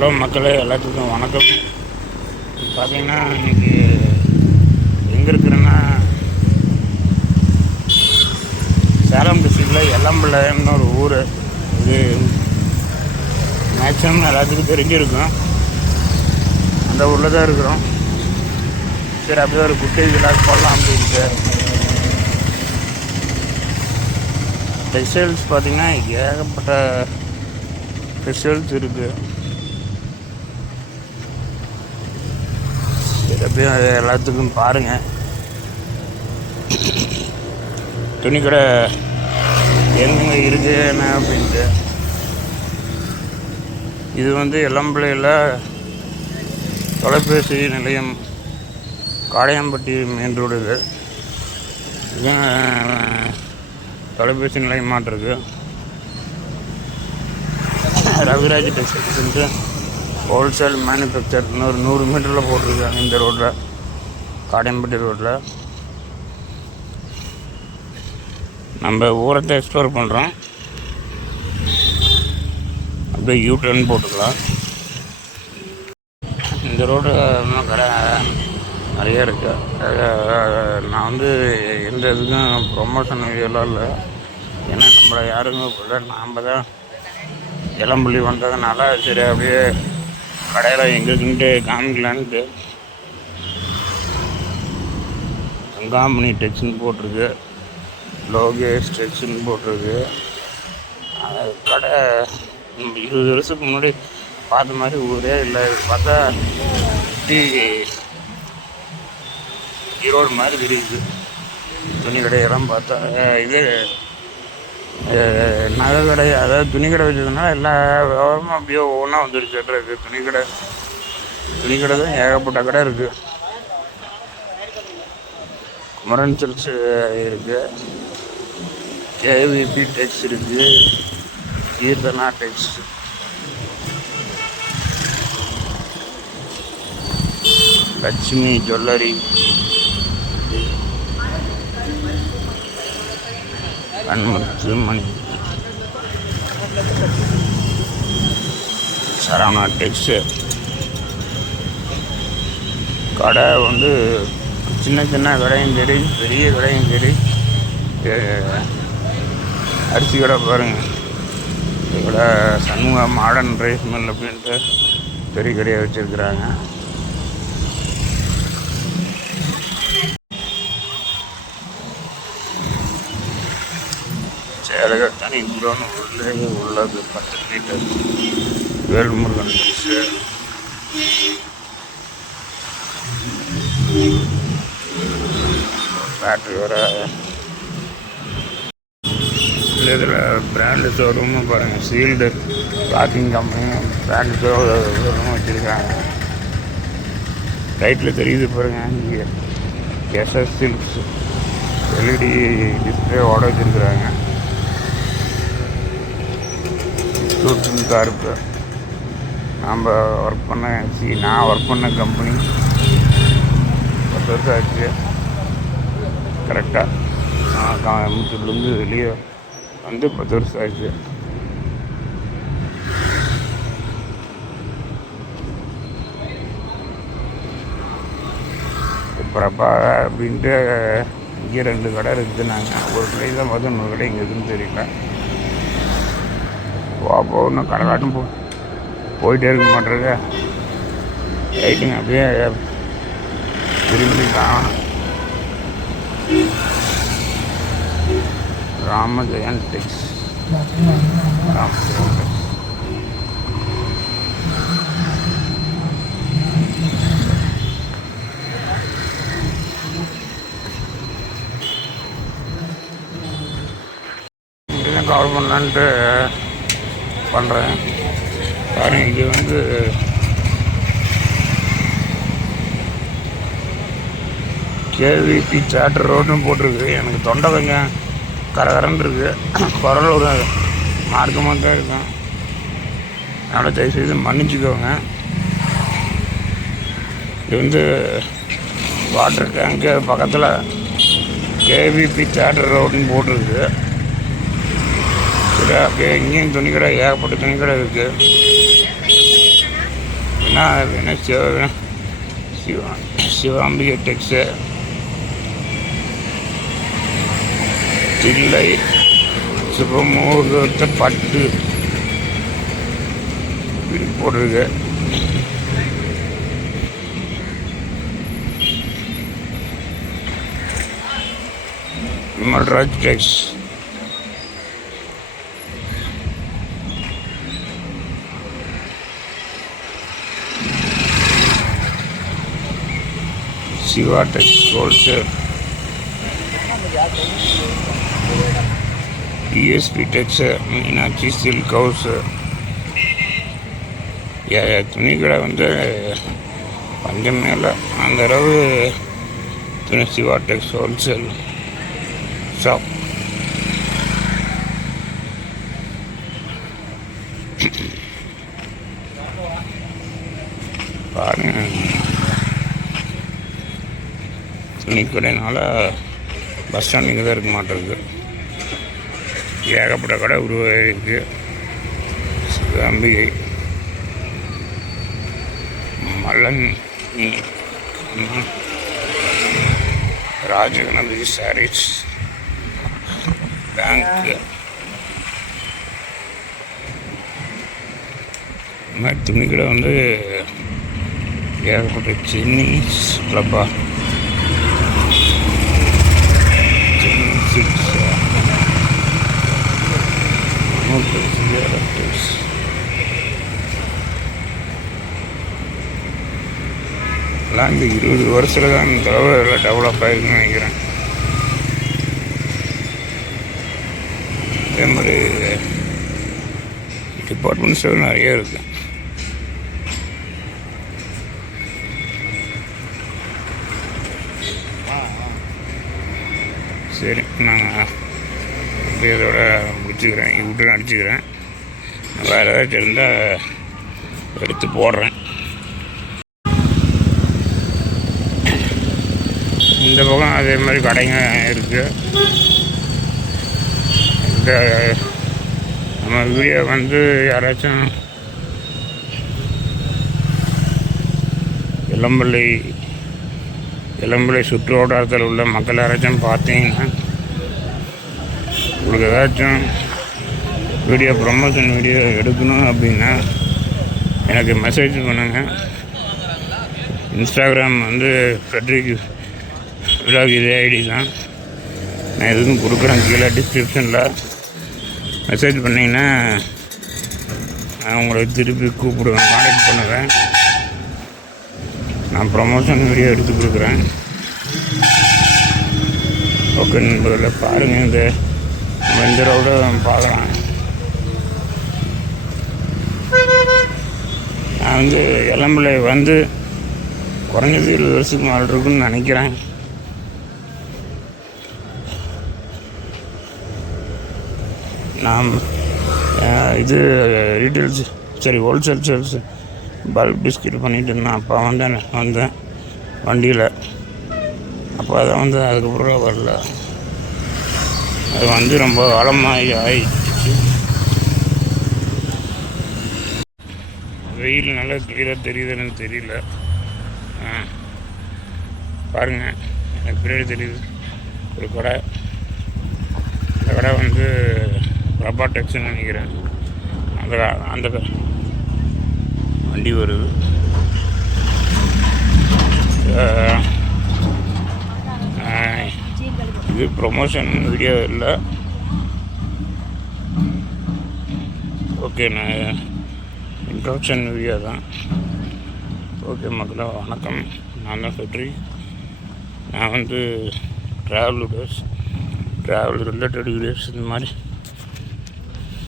Hello மக்களே, எல்லாத்துக்கும் வணக்கம். பார்த்தீங்கன்னா இன்றைக்கி எங்கே இருக்கிறேன்னா சேலம் டிஸ்ட்ரிக்டில் எல்லம்பிள்ளைன்னு ஒரு ஊர். இது மேக்ஸிமம் எல்லாத்துக்கும் தெரிஞ்சிருக்கும். அந்த ஊரில் தான் இருக்கிறோம். சரி, அப்படியே ஒரு குட்டி விழாக்கு போடலாம் அப்படின்ட்டு. டெக்ஸ்டைல்ஸ் பார்த்திங்கன்னா ஏகப்பட்ட டெக்ஸ்டைல்ஸ் இருக்குது. அப்படியே எல்லாத்துக்கும் பாருங்கள். துணிக்கடை எங்கே இருக்குது என்ன அப்படின்ட்டு. இது எல்லம்பிள்ளையில் தொலைபேசி நிலையம், காடையாம்பட்டி மெயின் ரோடு. இது தொலைபேசி நிலையமாட்டு இருக்குது. ரவிராஜ் டெக்ஸ்டைல்ஸ்ன்ட்டு ஹோல்சேல் மேனுஃபேக்சர் இன்னொரு 100 மீட்டரில் போட்டிருக்காங்க. இந்த ரோட்டில், காடையம்பட்டி ரோட்டில். நம்ம ஊரத்தை எக்ஸ்ப்ளோர் பண்ணுறோம். அப்படியே யூடர்ன் போட்டுக்கலாம். இந்த ரோடு இன்னும் கடை நிறைய இருக்குது. நான் எந்த இதுக்கும் ப்ரொமோஷன் வீடியோலாம் இல்லை. ஏன்னா நம்மளை யாருமே இல்லை, நாம் தான் எல்லம்பிள்ளை வந்ததுனால சரி அப்படியே கடையில் எங்களுக்குன்ட்டு காமிக்கலான்ட்டு. கங்காமணி டெக்ஸ்ன்னு போட்டிருக்கு, லோகேஷ் டெக்ஸ்ன்னு போட்டிருக்கு. கடை 20 வருஷத்துக்கு முன்னாடி பார்த்த மாதிரி ஊரே இல்லை. பார்த்தா ஈரோடு மாதிரி தெரியுது. துணி கடையெல்லாம் பார்த்தா இது நகை கடை, அதாவது துணி கடை வச்சதுனால எல்லா வியாபாரமும் அப்படியே ஒவ்வொன்றா வந்துடுச்சு. துணிக்கடை தான் ஏகப்பட்ட கடை இருக்குது. குமரன் சில்க்ஸ் இருக்குது, கேவிபி டெக்ஸ் இருக்குது, கீர்த்தனா டெக்ஸ், லட்சுமி ஜுவல்லரி, கண்முத்து மணி, சரவணா டெக்ஸ்டு. கடை சின்ன சின்ன கடையும் சரி, பெரிய கடையும் சரி. அரிசி கடை பாருங்கள். கடை சண்முகா மாடர்ன் ரைஸ் மில் அப்படின்ட்டு பெரிய கடையாக வச்சுருக்குறாங்க. சேலக தனி குடோன் உள்ளது 10 மீட்டர். வேல்முருகன் ட்ரெஸ்ஸு, பேட்ரி வர இதில் பிராண்டு ஷோரூமும் பாருங்கள். சீல்டு கிளாத்திங் கம்பெனியும் பிராண்டு ஷோரூமும் வச்சுருக்காங்க. ரைட்டில் தெரியுது பாருங்கள். இங்கே எஸ்எஸ் சில்க்ஸ் எல்இடி டிஸ்பிளேவோட வச்சுருக்குறாங்க. சூட்டன் கார்ப்பு நான் ஒர்க் பண்ண கம்பெனி 10 வருஷம் ஆச்சு. கரெக்டாக முத்தூர்லேருந்து வெளியே 10 வருஷம் ஆச்சு. பிரபா அப்படின்ட்டு இங்கே 2 கடை இருக்குது. நாங்கள் ஒரு கடை தான் பார்த்தோம், இன்னொரு கடை இங்கே இருக்குதுன்னு தெரியல. இன்னும் கடை காட்டும் போயிட்டே இருக்க மாட்டேங்க. ரைட்டுங்க, அப்படியே திரும்பி காணும். ராமஜெயன் டெக்ஸ், கவர் பண்ணலான்ட்டு பண்ணுறேன். பாருங்க, இது கேவிபி தேட்டர் ரோடுன்னு போட்டிருக்கு. எனக்கு தொண்டை கொஞ்சம் கரகரன்னு இருக்குது. குரல் ஒரு மார்க்கமாக தான் இருக்கும். அதனால் தயவுசெய்து மன்னிச்சுக்கோங்க. இது வாட்டர் டேங்க்கு பக்கத்தில் கேவிபி தேட்டர் ரோடுன்னு போட்டிருக்கு. சரி, அப்படியே இங்கேயும் துணிக்கடை, ஏகப்பட்ட துணிக்கடை இருக்குது. என்ன சிவாம்பிகை டெக்ஸு தில்லை சுபமுகூர்த்த பட்டு போட்டிருக்கு. Vimalraj tex, Siva tex wholesale, DSP tex, Meenakshi silk house. துணி கடை வந்து பஞ்சம் மேலே அந்த அளவு துணி. Siva tex wholesale shop. பாருங்க, துணி கடைனால பஸ் ஸ்டாண்டிங்க தான் இருக்க மாட்டேங்குது. ஏகப்பட்ட கடை உருவாகிருக்கு. அம்பிகை, மல்லன், ராஜகணபதி சாரீஸ், பேங்க்கு. இந்த மாதிரி துணிக்கடை வந்து ஏகப்பட்ட சென்னி கிளப்பா, சென்னி சிக்ஸ், எல்லாம் இந்த 20 வருஷத்தில் தான் இந்த தடவை டெவலப் ஆகிருக்குன்னு நினைக்கிறேன். அதே மாதிரி டிபார்ட்மெண்ட் ஸ்டோர் நிறைய இருக்குது. சரி, நான் அப்படியே இதோட முடிச்சுக்கிறேன், யூடியூப் அடிச்சுக்கிறேன். வேறு ஏதாச்சும் இருந்தால் எடுத்து போடுறேன். இந்த பக்கம் அதே மாதிரி கடைங்க இருக்குது. இந்த நம்ம வீடியோ வந்து யாராச்சும் இளம்பிள்ளை சுற்று வட்டாரத்தில் உள்ள மக்கள் யாராச்சும் பார்த்தீங்கன்னா, உங்களுக்கு ஏதாச்சும் வீடியோ ப்ரமோஷன் வீடியோ எடுக்கணும் அப்படின்னா எனக்கு மெசேஜ் பண்ணுங்கள். இன்ஸ்டாகிராம் வந்து ஃப்ரெட்ரிக் விலாக் இதே ஐடி தான். நான் எதுவும் கொடுக்குறேன், கீழே டிஸ்கிரிப்ஷனில் மெசேஜ் பண்ணிங்கன்னா நான் உங்களை திருப்பி கூப்பிடுவேன், கான்டாக்ட் பண்ணுவேன். நான் ப்ரமோஷன் வீடியோ எடுத்து கொடுக்குறேன். ஓகே நண்பர்களே, பாருங்கள், இந்த ரோட பார்க்கலாம். நான் வந்து இளம்பிள்ளை வந்து குறைஞ்சது 20 வருஷத்துக்கு மேலே இருக்குன்னு நினைக்கிறேன். நான் இது retails wholesale sales bulk biscuit பண்ணிகிட்டு இருந்தேன். அப்போ வந்தேன் வண்டியில். அப்போ அதான் வந்து அதுக்கப்புறம் வரல. அது வந்து ரொம்ப காலமாக ஆயிடுச்சு. வெயில் நல்லா கிளியராக தெரியுதுன்னு தெரியல. பாருங்கள், எனக்கு பின்னாடி தெரியுது ஒரு கடை. அந்த கடை வந்து பிரபா டெக்ஸ்ன்னு நினைக்கிறேன். அந்த வண்டி வருது. இது ப்ரொமோஷன் வீடியோ இல்லை. ஓகே, நான் இன்ட்ரோடக்ஷன் வீடியோ தான். ஓகே மக்களே, வணக்கம். நான் தான் ஃப்ரெட்ரிக். நான் வந்து ட்ராவல் ரிலேட்டட் வீடியோஸ் இந்த மாதிரி